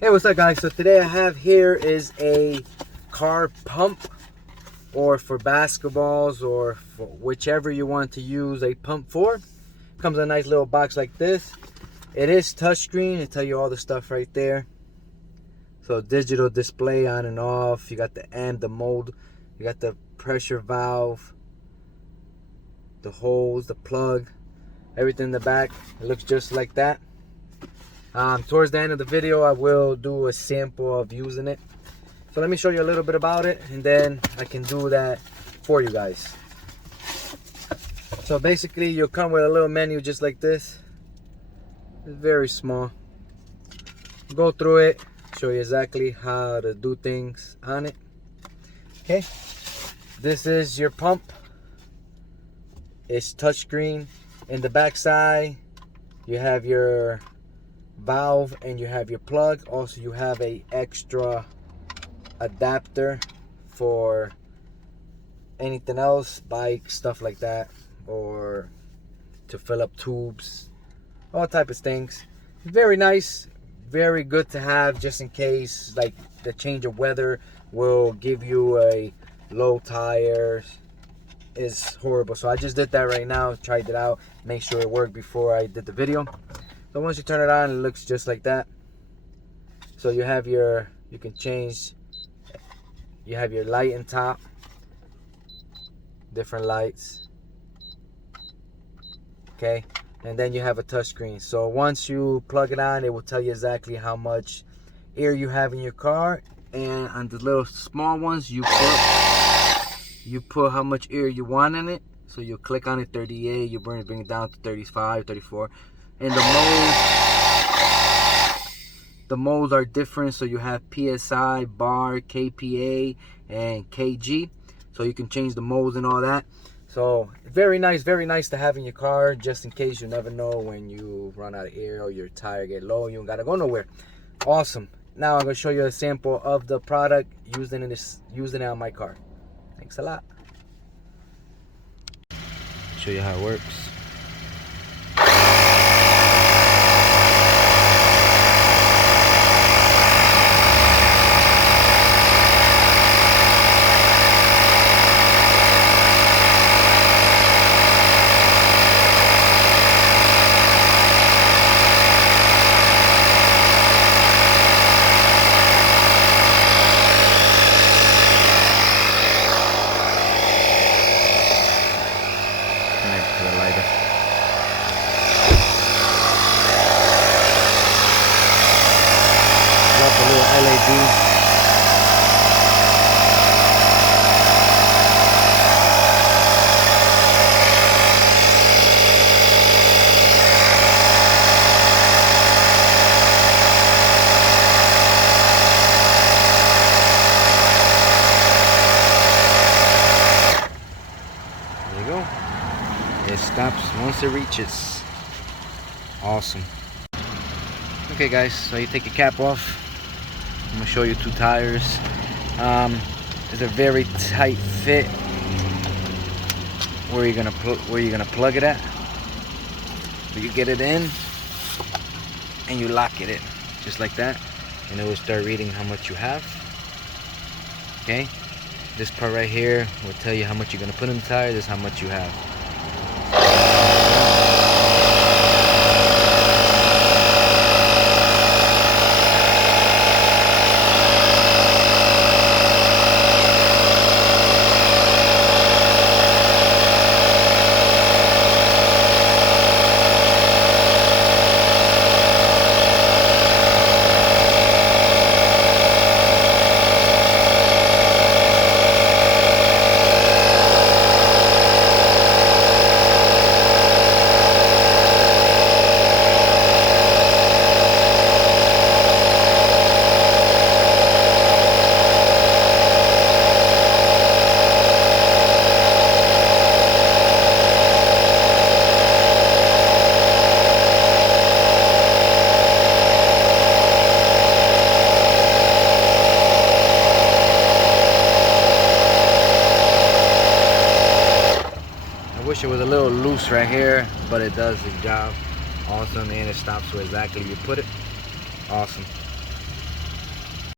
Hey, what's up guys? So today I have here is a car pump, or for basketballs, or for whichever you want to use a pump for. Comes in a nice little box like this. It is touchscreen. It tell you all the stuff right there. So digital display on and off. You got the amp, the mold, you got the pressure valve, the hose, the plug, everything in the back. It looks just like that. Towards the end of the video I will do a sample of using it. So let me show you a little bit about it, and then I can do that for you guys. So basically you'll come with a little menu just like this. It's very small. Go through it, show you exactly how to do things on it. Okay, this is your pump. It's touchscreen. In the back side you have your valve and you have your plug. Also you have a extra adapter for anything else, bike stuff like that, or to fill up tubes, all type of things. Very nice, very good to have, just in case like the change of weather will give you a low tires. Is horrible. So I just did that right now, tried it out, make sure it worked before I did the video. So once you turn it on, it looks just like that. So you have your, you can change, you have your light in top, different lights, okay, and then you have a touch screen. So once you plug it on, it will tell you exactly how much air you have in your car, and on the little small ones you put how much air you want in it. So you click on it, 38, you bring it down to 35, 34. And the modes are different. So you have PSI, bar, KPA, and KG. So you can change the modes and all that. So very nice to have in your car, just in case. You never know when you run out of air or your tire get low, you don't gotta go nowhere. Awesome. Now I'm gonna show you a sample of the product using it on my car. Thanks a lot. Show you how it works. To the lighter. Love the little LED. There you go. It stops once it reaches. Awesome. Okay guys, so you take your cap off. I'm gonna show you two tires. It's a very tight fit where you're gonna plug it at. So you get it in and you lock it in just like that, and it will start reading how much you have. Okay, this part right here will tell you how much you're gonna put in the tire. This is how much you have. Wish it was a little loose right here, but it does the job awesome, and it stops where exactly you put it. Awesome.